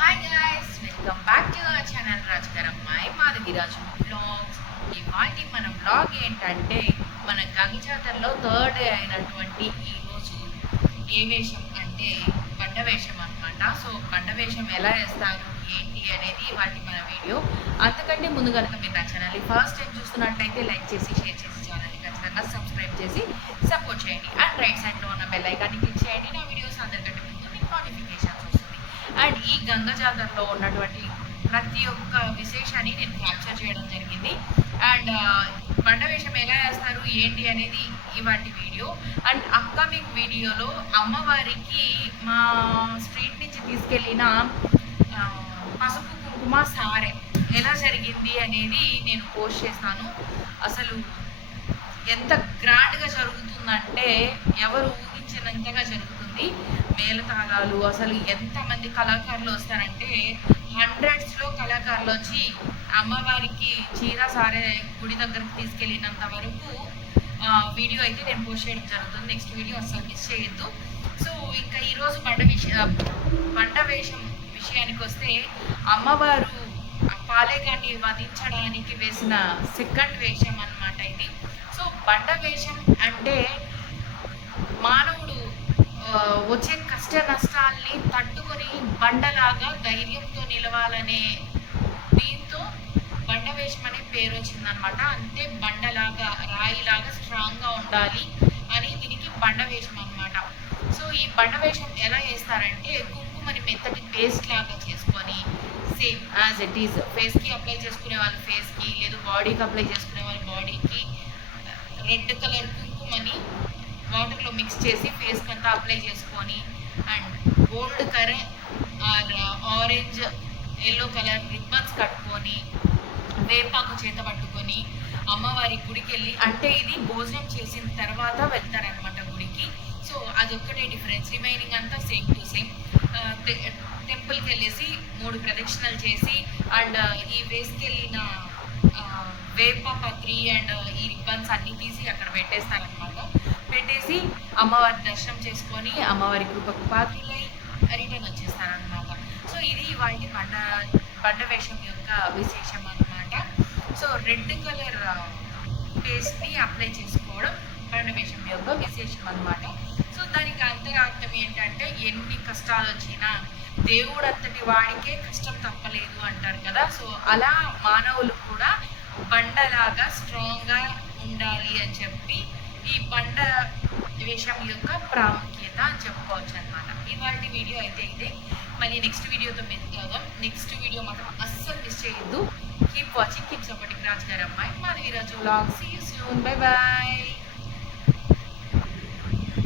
Hi guys, welcome back to our channel Rajugarammayi Madhaviraju vlogs. ఇవాటి మన blog ఏంటంటే మన గంగ జాతరలో థర్డ్ డే అయినటువంటి ఈరోజు ఏ వేషం అంటే బండ వేషం అనమాట. సో బండ వేషం ఎలా వేస్తారు ఏంటి అనేది వాటి మన వీడియో. అంతకంటే ముందు కనుక మీరు నా ఛానల్ని ఫస్ట్ టైం చూస్తున్నట్లయితే లైక్ చేసి షేర్ చేసి ఛానల్ని ఖచ్చితంగా సబ్స్క్రైబ్ చేసి సపోర్ట్ చేయండి. అండ్ రైట్ సైడ్లో ఉన్న బెల్ ఐకాన్ని క్లిక్ చేయండి. నా వీడియోస్ అందరికంటే ముందు మీకు నోటిఫికేషన్స్ వస్తుంది. అండ్ ఈ గంగ జాతరలో ఉన్నటువంటి ప్రతి ఒక్క విశేషాన్ని నేను క్యాప్చర్ చేయడం జరిగింది. అండ్ బండ వేషం ఎలా వేస్తారు ఏంటి అనేది ఇవాటి వీడియో. అండ్ అప్కమింగ్ వీడియోలో అమ్మవారికి మా స్ట్రీట్ నుంచి తీసుకెళ్ళిన పసుపు కుంకుమ సారె ఎలా జరిగింది అనేది నేను పోస్ట్ చేస్తాను. అసలు ఎంత గ్రాండ్గా జరుగుతుందంటే ఎవరు ఊహించినంతగా జరుగుతుంది. మేళతాళాలు, అసలు ఎంతమంది కళాకారులు వస్తారంటే హండ్రెడ్స్లో కళాకారులు వచ్చి అమ్మవారికి చీర సారే గుడి దగ్గరకు తీసుకెళ్ళినంత వరకు వీడియో అయితే నేను పోస్ట్ చేయడం జరుగుతుంది. నెక్స్ట్ వీడియో అసలు మిస్ చేయొద్దు. సో ఇంకా ఈరోజు బండ వేషం విషయానికి వస్తే అమ్మవారు పాలేగాన్ని వధించడానికి వేసిన సెకండ్ వేషం అన్నమాట ఇది. సో బండ వేషం అంటే మానవుడు వచ్చే కష్ట నష్టాల్ని తట్టుకొని బండలాగా ధైర్యంతో నిలవాలనే దీంతో బండ వేషం అనే పేరు వచ్చిందనమాట. అంతే బండలాగా రాయిలాగా స్ట్రాంగ్గా ఉండాలి అని దీనికి బండ వేషం అనమాట. సో ఈ బండ వేషం ఎలా వేస్తారంటే కుంకుమని మెత్తటి పేస్ట్ లాగా చేసుకొని సేమ్ యాజ్ ఇట్ ఈజ్ ఫేస్కి అప్లై చేసుకునే వాళ్ళు ఫేస్కి, లేదు బాడీకి అప్లై చేసుకునే వాళ్ళు బాడీకి రెడ్ కలర్ కుంకుమని వాటర్లో మిక్స్ చేసి ఫేస్కి అంతా అప్లై చేసుకొని and gold colour orange yellow colour ribbons కట్టుకొని వేపాకు చేత పట్టుకొని అమ్మవారి గుడికి వెళ్ళి, అంటే ఇది భోజనం చేసిన తర్వాత వెళ్తారనమాట గుడికి. సో అదొక్కటే డిఫరెన్స్, రిమైనింగ్ అంతా సేమ్ టు సేమ్. టెంపుల్కి వెళ్ళేసి 3 ప్రదక్షిణలు చేసి అండ్ ఈ వేసుకెళ్ళిన వేప పత్రి అండ్ ఈ రిబ్బన్స్ అన్నీ తీసి అక్కడ పెట్టేస్తారనమాట. పెట్టేసి అమ్మవారి దర్శనం చేసుకొని అమ్మవారి కృపకు పాత్రులై రిటర్న్ వచ్చేస్తారనమాట. సో ఇది వాటి బండ వేషం యొక్క విశేషం అనమాట. సో రెడ్ కలర్ పేస్ట్ని అప్లై చేసుకోవడం బండ వేషం యొక్క విశేషం అనమాట. సో దానికి అంతరార్థం ఏంటంటే ఎన్ని కష్టాలు వచ్చినా దేవుడు అంతటి వాడికే కష్టం తప్పలేదు అంటారు కదా. సో అలా మానవులు కూడా బండలాగా స్ట్రాంగ్గా ఉండాలి అని చెప్పి ఈ బండ వేషం యొక్క ప్రాముఖ్యత అని చెప్పుకోవచ్చు అనమాట. ఇవాళ వీడియో అయితే ఇదే. మళ్ళీ నెక్స్ట్ వీడియోతో మెతుకుదాం. నెక్స్ట్ వీడియో మాత్రం అస్సలు మిస్ చేయొద్దు. Keep watching, keep supporting Rajugarammayi Madhaviraju vlogs. See you soon. Bye bye.